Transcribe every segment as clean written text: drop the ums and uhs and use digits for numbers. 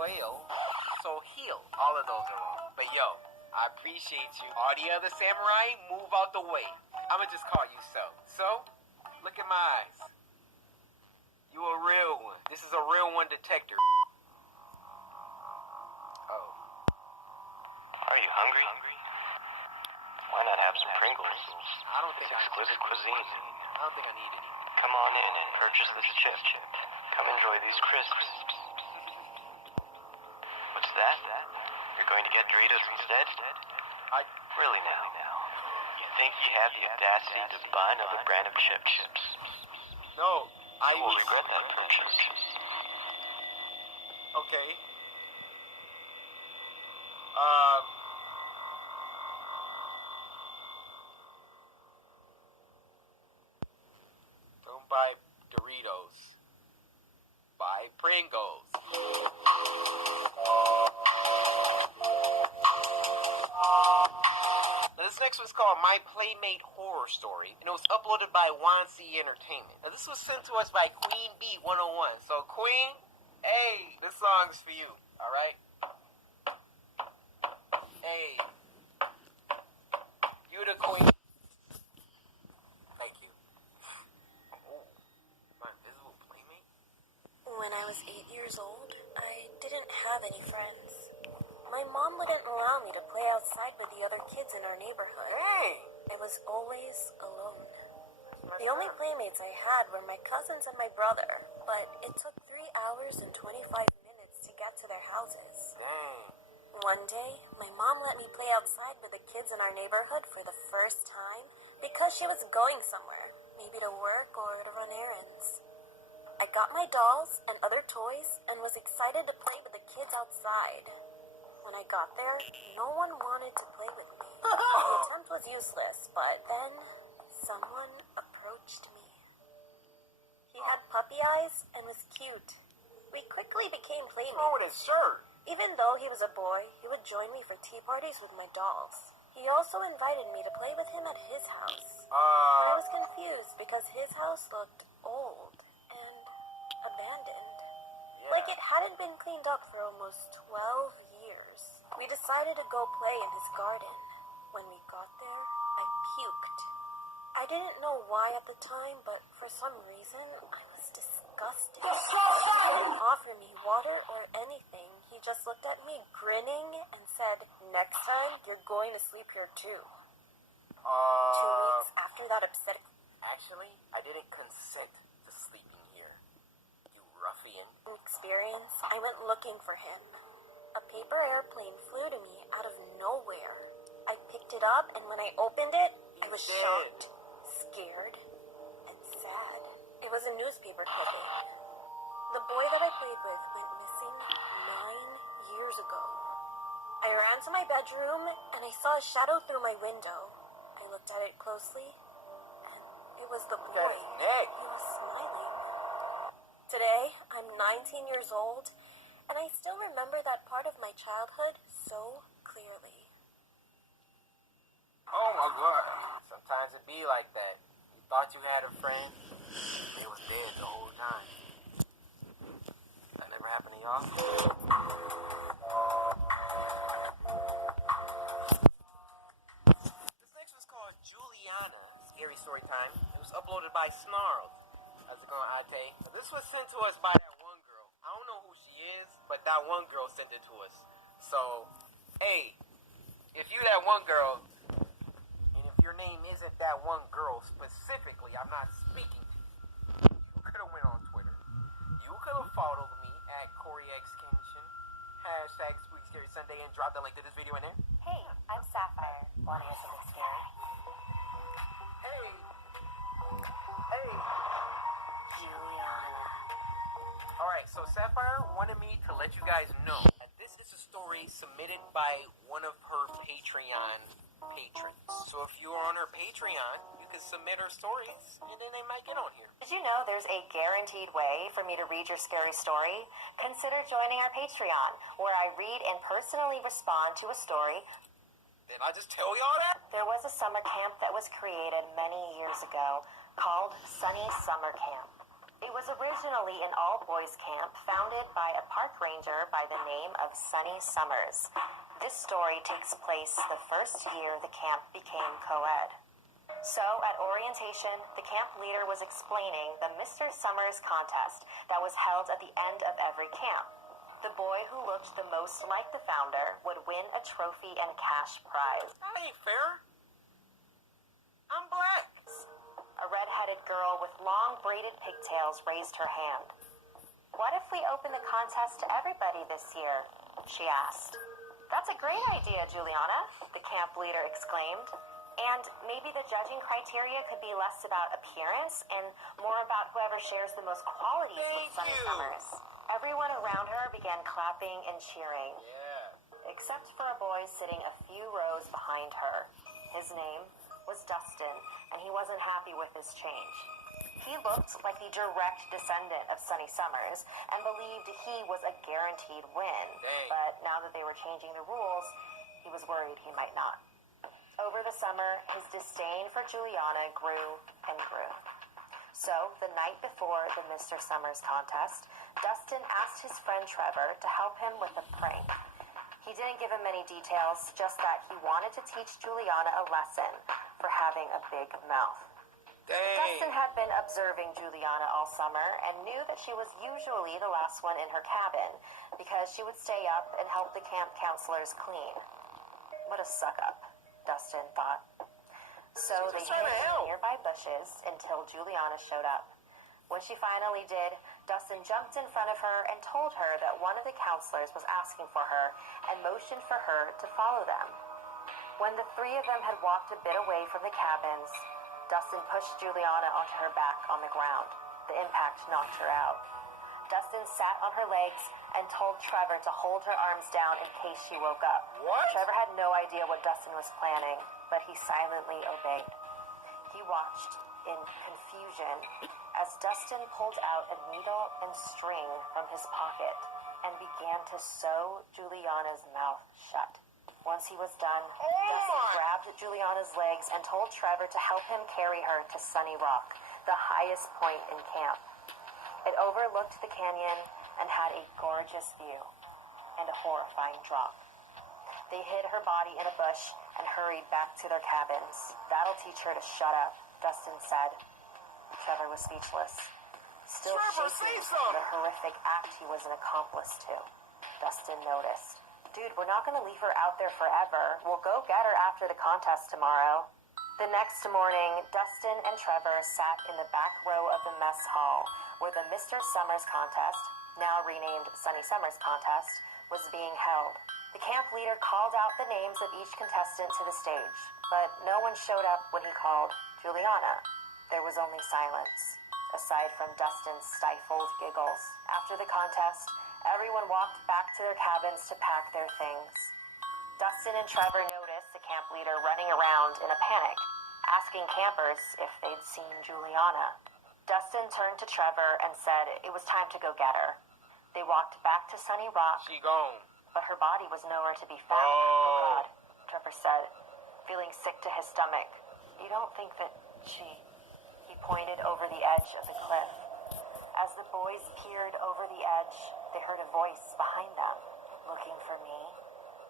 Soil. So heal. All of those are wrong. But yo, I appreciate you. All the other samurai, move out the way. I'ma just call you So. So, look at my eyes. You a real one. This is a real one detector. Oh. Are you hungry? Why not have some Pringles? I don't think it's exquisite cuisine. I don't think I need any. Come on in and purchase this chip. Come enjoy these crisps. What's that? You're going to get Doritos instead? Really now? You think you have the audacity to buy another brand of chips? No, I will regret that purchase. Okay. Don't buy Doritos. Buy Pringles. Now, this next one's called My Playmate Horror Story, and it was uploaded by Wansi Entertainment. Now, this was sent to us by Queen Bee 101. So, Queen, hey, this song's for you, alright? Hey, you the queen. Thank you. Oh, my invisible playmate? When I was 8 years old, I didn't have any friends. My mom wouldn't allow me to play outside with the other kids in our neighborhood. Hey! I was always alone. The only playmates I had were my cousins and my brother, but it took 3 hours and 25 minutes to get to their houses. Dang. One day, my mom let me play outside with the kids in our neighborhood for the first time because she was going somewhere, maybe to work or to run errands. I got my dolls and other toys and was excited to play with the kids outside. When I got there, no one wanted to play with me. The attempt was useless, but then someone approached me. He had puppy eyes and was cute. We quickly became playmates. What's wrong with his shirt? Even though he was a boy, he would join me for tea parties with my dolls. He also invited me to play with him at his house. I was confused because his house looked old and abandoned. Yeah. Like it hadn't been cleaned up for almost 12 years. We decided to go play in his garden. When we got there, I puked. I didn't know why at the time, but for some reason, I was disgusted. He didn't offer me water or anything. He just looked at me grinning and said, "Next time, you're going to sleep here too." 2 weeks after that upsetting Actually, I didn't consent to sleeping here. You ruffian. experience, I went looking for him. A paper airplane flew to me out of nowhere. I picked it up, and when I opened it, I was shocked, scared, and sad. It was a newspaper clipping. The boy that I played with went missing 9 years ago. I ran to my bedroom, and I saw a shadow through my window. I looked at it closely, and it was the boy. Got his neck. He was smiling. Today, I'm 19 years old, and I still remember that part of my childhood so clearly. Oh my god. Sometimes it be like that. You thought you had a friend, but it was dead the whole time. That never happened to y'all? This next one's called Juliana. Scary story time. It was uploaded by Snarled. How's it going, Ate? This was sent to us by that one girl. I don't know who she is, but that one girl sent it to us. So, hey, if you that one girl, and if your name isn't that one girl specifically, I'm not speaking to you. You could have went on Twitter. You could have followed me at CoreyXKenshin, hashtag Spooky Scary Sunday, and dropped the link to this video in there. Hey, I'm Sapphire. Wanna hear something scary? Hey. Juliana. Alright, so Sapphire wanted me to let you guys know that this is a story submitted by one of her Patreon patrons. So if you're on her Patreon, you can submit her stories, and then they might get on here. Did you know there's a guaranteed way for me to read your scary story? Consider joining our Patreon, where I read and personally respond to a story. Did I just tell y'all that? There was a summer camp that was created many years ago called Sunny Summer Camp. It was originally an all-boys camp founded by a park ranger by the name of Sonny Summers. This story takes place the first year the camp became co-ed. So, at orientation, the camp leader was explaining the Mr. Summers contest that was held at the end of every camp. The boy who looked the most like the founder would win a trophy and cash prize. That ain't fair. I'm black. A red-headed girl with long braided pigtails raised her hand. "What if we open the contest to everybody this year?" she asked. "That's a great idea, Juliana," the camp leader exclaimed. "And maybe the judging criteria could be less about appearance and more about whoever shares the most qualities with Sonny Summers." Everyone around her began clapping and cheering, except for a boy sitting a few rows behind her. His name was Dustin, and he wasn't happy with this change. He looked like the direct descendant of Sonny Summers and believed he was a guaranteed win. But now that they were changing the rules, he was worried he might not. Over the summer, his disdain for Juliana grew and grew. So, the night before the Mr. Summers contest, Dustin asked his friend Trevor to help him with a prank. He didn't give him many details, just that he wanted to teach Juliana a lesson for having a big mouth. Dustin had been observing Juliana all summer and knew that she was usually the last one in her cabin because she would stay up and help the camp counselors clean. What a suck-up, Dustin thought. So they hid in the nearby bushes until Juliana showed up. When she finally did, Dustin jumped in front of her and told her that one of the counselors was asking for her and motioned for her to follow them. When the three of them had walked a bit away from the cabins, Dustin pushed Juliana onto her back on the ground. The impact knocked her out. Dustin sat on her legs and told Trevor to hold her arms down in case she woke up. Trevor had no idea what Dustin was planning, but he silently obeyed. He watched in confusion as Dustin pulled out a needle and string from his pocket and began to sew Juliana's mouth shut. Once he was done, Dustin grabbed Juliana's legs and told Trevor to help him carry her to Sunny Rock, the highest point in camp. It overlooked the canyon and had a gorgeous view and a horrifying drop. They hid her body in a bush and hurried back to their cabins. "That'll teach her to shut up," Dustin said. Trevor was speechless, still shaking from the horrific act he was an accomplice to. Dustin noticed. "Dude, we're not going to leave her out there forever. We'll go get her after the contest tomorrow." The next morning, Dustin and Trevor sat in the back row of the mess hall where the Mr. Summers contest, now renamed Sonny Summers contest, was being held. The camp leader called out the names of each contestant to the stage, but no one showed up when he called Juliana. There was only silence, aside from Dustin's stifled giggles. After the contest, everyone walked back to their cabins to pack their things. Dustin and Trevor noticed the camp leader running around in a panic, asking campers if they'd seen Juliana. Dustin turned to Trevor and said it was time to go get her. They walked back to Sunny Rock. "She gone." But her body was nowhere to be found. "Oh, God," Trevor said, feeling sick to his stomach. "You don't think that she..." He pointed over the edge of the cliff. As the boys peered over the edge, they heard a voice behind them. "Looking for me?"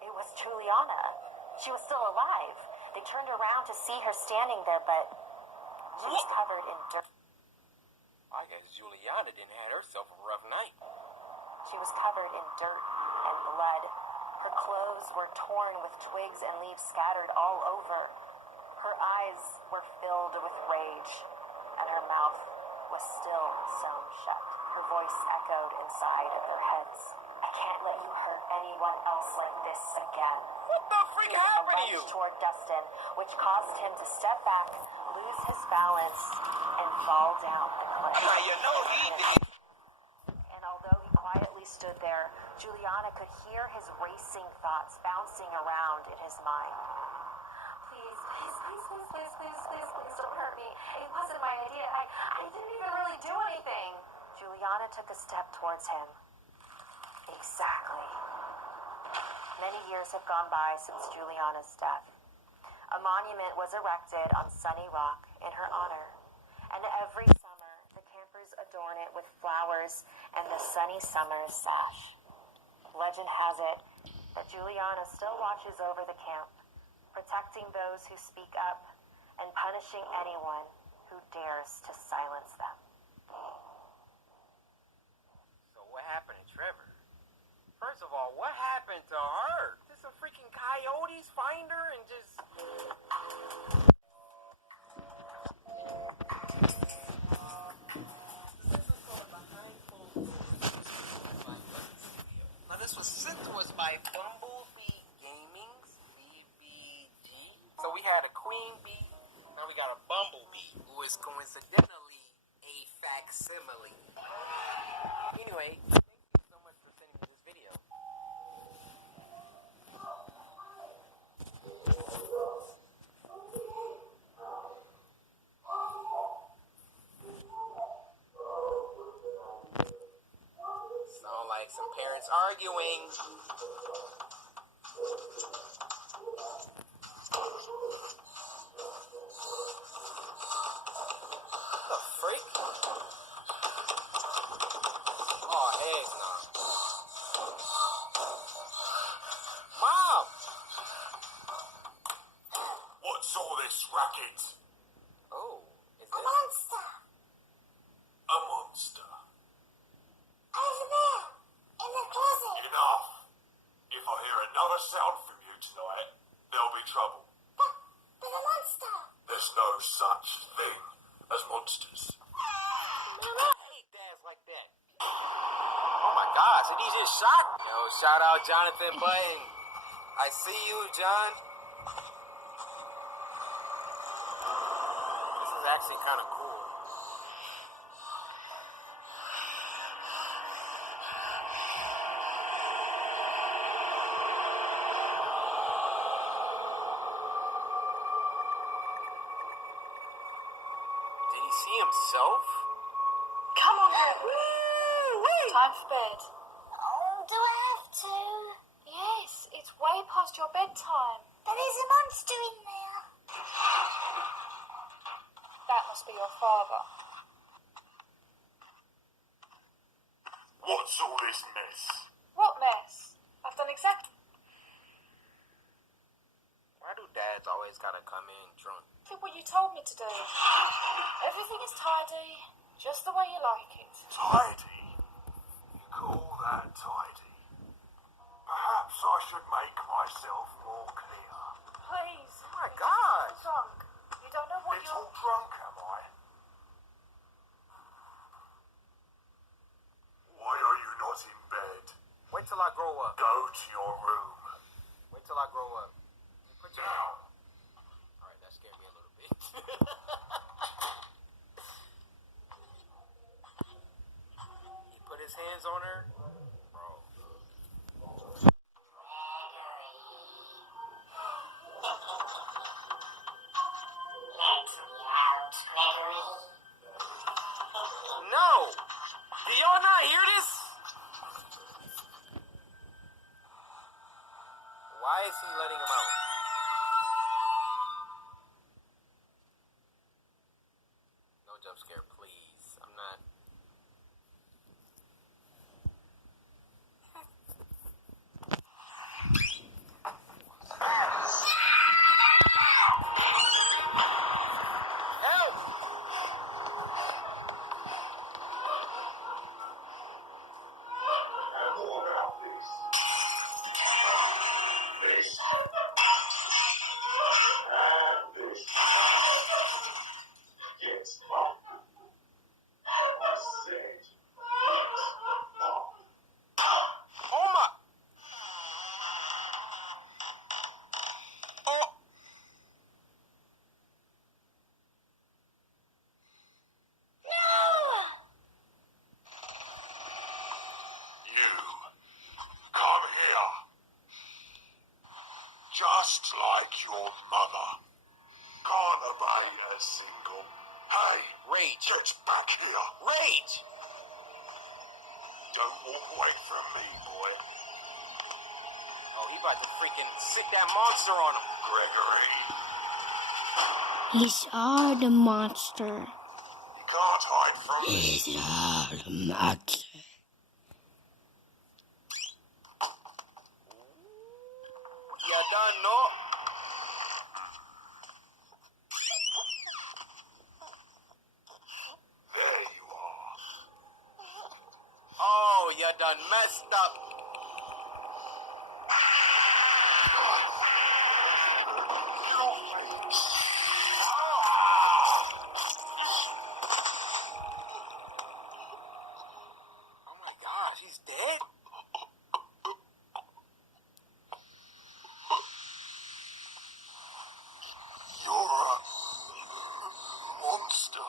It was Juliana. She was still alive. They turned around to see her standing there, but she was covered in dirt. I guess Juliana didn't have herself a rough night. She was covered in dirt and blood. Her clothes were torn with twigs and leaves scattered all over. Her eyes were filled with rage, and her mouth was still sewn shut. Her voice echoed inside of their heads. "I can't let you hurt anyone else like this again." What the freak happened to you? He lunged toward Dustin, which caused him to step back, lose his balance, and fall down the cliff. Now you know he did. And although he quietly stood there, Juliana could hear his racing thoughts bouncing around in his mind. "Please, please, please, please, please, please, please, please don't hurt me. It wasn't my idea. I didn't even really do anything." Juliana took a step towards him. Exactly. Many years have gone by since Juliana's death. A monument was erected on Sunny Rock in her honor, and every summer the campers adorn it with flowers and the sunny summer's sash. Legend has it that Juliana still watches over the camp, protecting those who speak up and punishing anyone who dares to silence them. So what happened to Trevor? First of all, what happened to her? Did some freaking coyotes find her and just... Now this was sent to us by Bumblebee Gaming's BBG. So we had a queen bee, now we got a bumblebee, who is coincidentally a facsimile. Anyway, thank you so much for sending me this video. Sound like some parents arguing. The freak? Oh, heck no. Mom! What's all this racket? Oh, is A it? monster! A monster. Over there! In the closet! Enough. If I hear another sound from you tonight, there'll be trouble. But a monster! There's no such thing as monsters. Man, I hate dads like that. Oh my gosh, did he just shot? Yo, shout out Jonathan Button. I see you, John. This is actually kind of cool. Did he see himself? Come on, then. Time for bed. Oh, do I have to? Yes, it's way past your bedtime. There is a monster in there. That must be your father. What's all this mess? What mess? I've done exactly Why do dads always gotta come in drunk? what you told me to do. Everything is tidy, just the way you like it. Tidy? You call that tidy? Perhaps I should make myself more clear. Please. Oh my gosh. Drunk. You don't know what Little you're... drunk, am I? Why are you not in bed? Wait till I grow up. Go to your room. Wait till I grow up. Put your Now. Alright, that scared me a little bit. He put his hands on her. Bro. No! Do y'all not hear this? Why is he letting him out? No jump scare, please. I'm not. Help! And what about this? This. And this. Get up. I said, get up. Oh my! Oh! You, come here. Just like your mother. Can't obey a single. Hey, Rage! get back here. Rage! Don't walk away from me, boy. Oh, he about to freaking sick that monster on him. Gregory, He's the monster. you can't hide from... It's all much. You done know? There you are. Oh, you done messed up. Get off me. Oh my gosh, he's dead? You're a monster.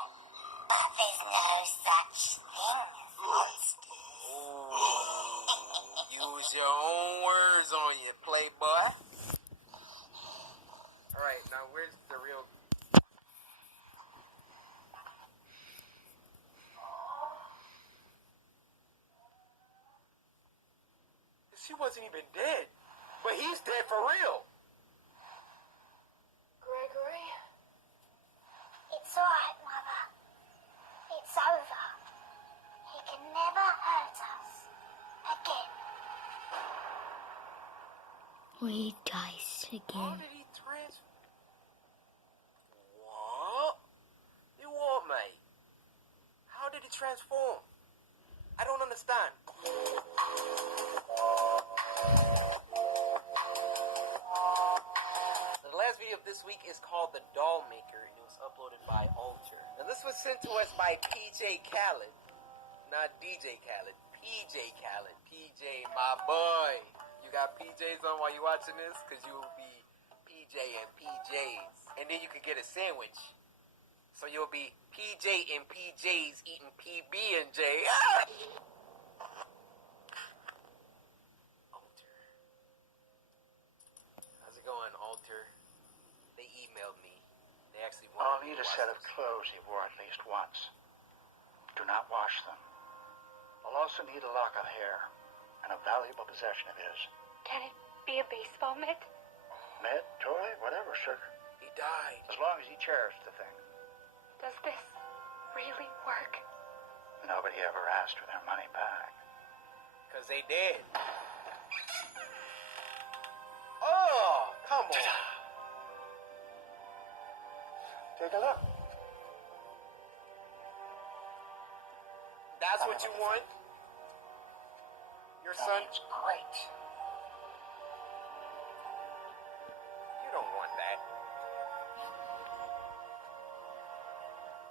There's no such thing as monsters. Use your own words on you, playboy. Alright, now where's the real... She wasn't even dead. But he's dead for real. Gregory? It's alright, Mother. It's over. He can never hurt us again. We dice How again. did he What? You what, mate? How did he transform? I don't understand. The last video of this week is called The Doll Maker, and it was uploaded by Alter. And this was sent to us by PJ Khaled. Not DJ Khaled. PJ Khaled. PJ, my boy. You got PJs on while you watching this? Because you will be PJ and PJs. And then you could get a sandwich. So you'll be PJ and PJs eating PB and J. Alter. How's it going, Alter? They emailed me. They actually I'll wanted me need to a watch set of this. clothes he wore at least once. Do not wash them. I'll also need a lock of hair and a valuable possession of his. Can it be a baseball mitt? Mitt, toy, whatever, sugar. He died. As long as he cherished the thing. Does this really work? Nobody ever asked for their money back. Because they did. Oh, come on. Take a look. That's what you want? Your son? It's great. You don't want that.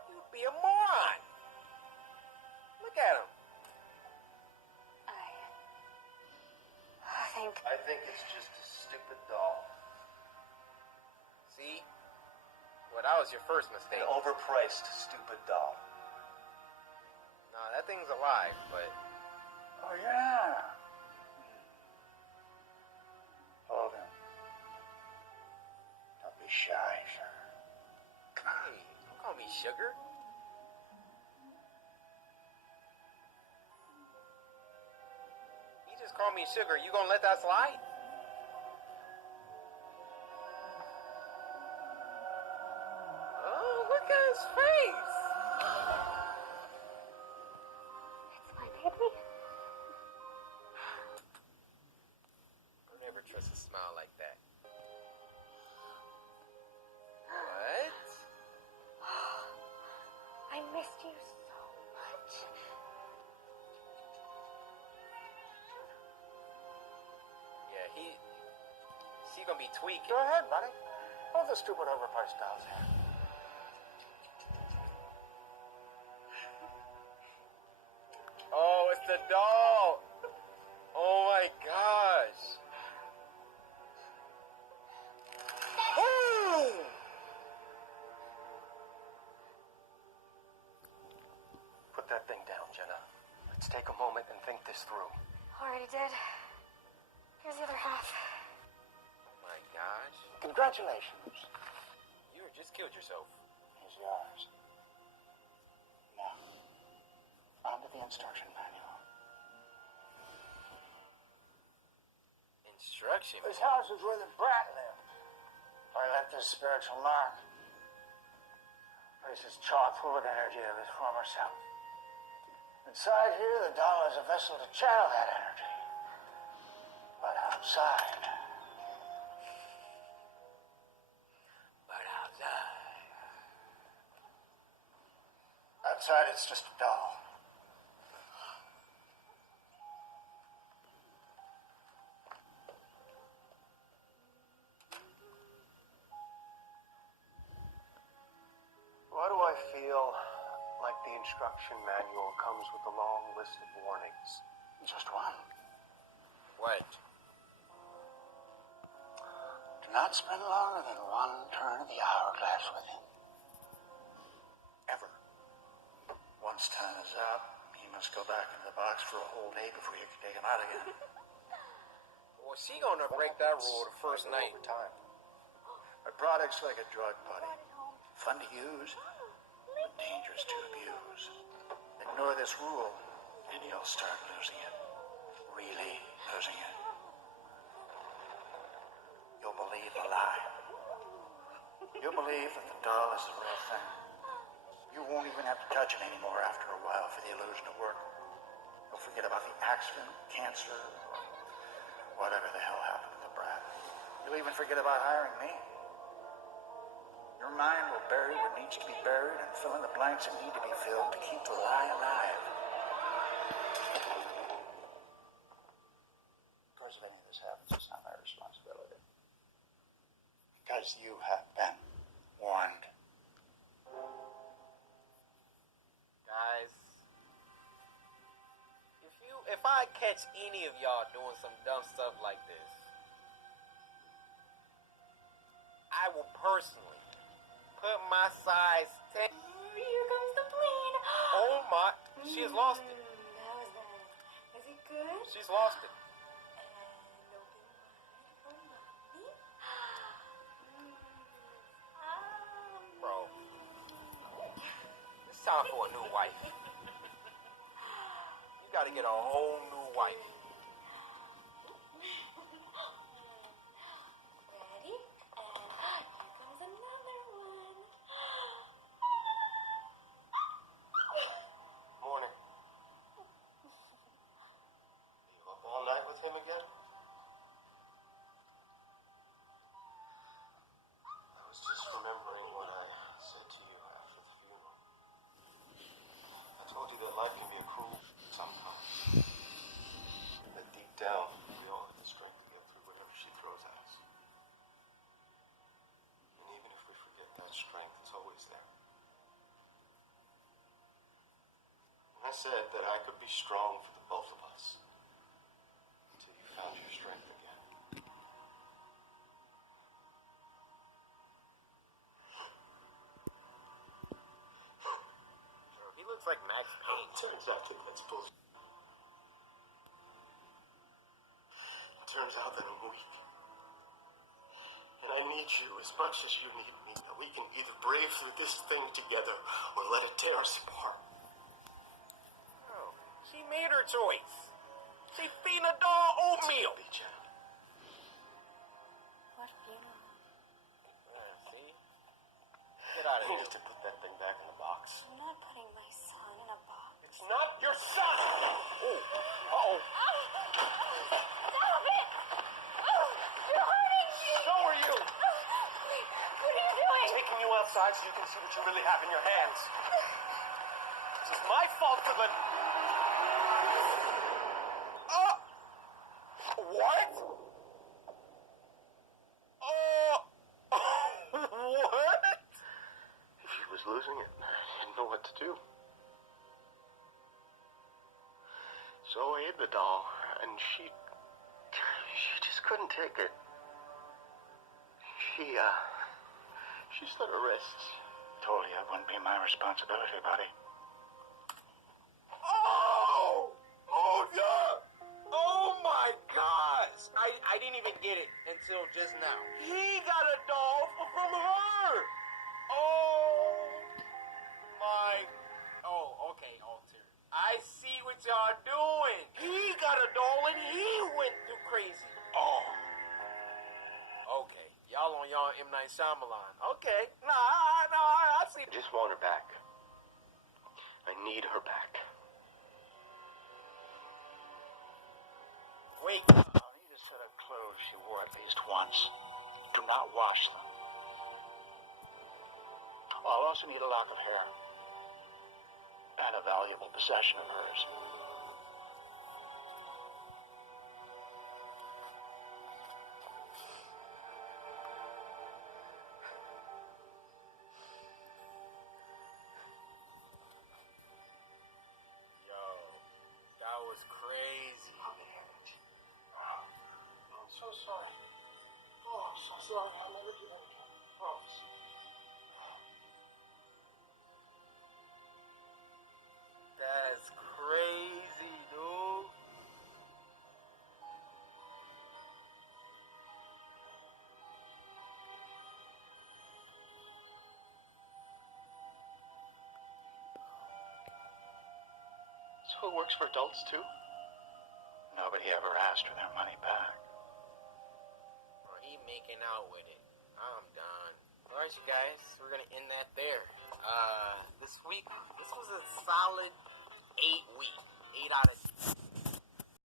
You'd be a moron. Look at him. I I think it's just a stupid doll. See? Well, that was your first mistake. An overpriced, stupid doll. Nah, that thing's alive, but... Oh, yeah. Hold him. Don't be shy, sir. Hey, don't call me sugar. You just call me sugar. You gonna let that slide? Oh, look at his face. It's my baby. I'll never trust a smile like that. What? I missed you so much. Yeah, she gonna be tweaking. Go ahead, buddy. Hold the stupid overpriced doll's hand. Oh, it's the doll. Oh my gosh. Boom! Put that thing down, Jenna. Let's take a moment and think this through. Already did. Here's the other half. Oh my gosh. Congratulations. You just killed yourself. Here's yours. Now, onto the instruction manual. Instruction. This house is where the brat lived. I left his spiritual mark. Place is chock full of energy of his former self. Inside here, the doll is a vessel to channel that energy. But outside... Outside, it's just a doll. Why do I feel like the instruction manual comes with a long list of warnings? Just one. What? Do not spend longer than one turn of the hourglass with him. Ever. Once time is up, he must go back into the box for a whole day before you can take him out again. Well, she gonna break that rule the first night. Time. A product's like a drug, buddy. Fun to use, but dangerous to abuse. Ignore this rule, and you'll start losing it. Really losing it. You'll believe the lie. You'll believe that the doll is the real thing. You won't even have to touch it anymore after a while for the illusion to work. You'll forget about the accident, cancer, whatever the hell happened to the brat. You'll even forget about hiring me. Your mind will bury what needs to be buried and fill in the blanks that need to be filled to keep the lie alive. Of course, if any of this happens, it's not my responsibility. Because you have been warned. Guys, if I catch any of y'all doing some dumb stuff like this, I will personally put my size 10. Here comes the plane. Oh my, she has lost it. How was that? Is it good? She's lost it. And open wide for mommy. Bro, it's time for a new wife. You gotta get a whole new wife. Ready? And here comes another one. Morning. Are you up all night with him again? I was just remembering what I said to you after the funeral. I told you that life can be a cruel sometimes. That deep down, we all have the strength to get through whatever she throws at us. And even if we forget that strength, it's always there. And I said that I could be strong for the both of us until you found your strength again. He looks like Max Payne. Turns out that that's bullshit. Turns out that I'm weak. And I need you as much as you need me. That we can either brave through this thing together or let it tear us apart. Oh, she made her choice. She feeding a dog oatmeal. Be gentle. What funeral? See? Get out of You here. need to put that thing back in the box. I'm not putting my son in a box. It's not your son! Oh, uh-oh. Stop it! Oh, you're hurting me! So are you! What are you doing? Taking you outside so you can see what you really have in your hands. This is my fault for the... What? What? She was losing it. I didn't know what to do. So I hid the doll, and she just couldn't take it. She slit her wrists. Told you it wouldn't be my responsibility, buddy. Oh! Oh, no! Oh, my gosh! I didn't even get it until just now. He got a doll from her! Oh, my... Oh, okay, Alter. I see what y'all doing. He got a doll and he went too crazy. Oh. Okay, y'all on y'all M. Night Shyamalan. Okay, nah, I especially. I just want her back. I need her back. Wait. I'll need a set of clothes she wore at least once. Do not wash them. I'll also need a lock of hair. And a valuable possession of hers. Yo, that was crazy. I'm so sorry. Oh, I'm so sorry. I'll never do that again. Promise. That's crazy, dude. So it works for adults too? Nobody ever asked for their money back. Bro, he making out with it. I'm done. Alright, you guys, we're gonna end that there. This week, this was a solid 8 week. 8 out of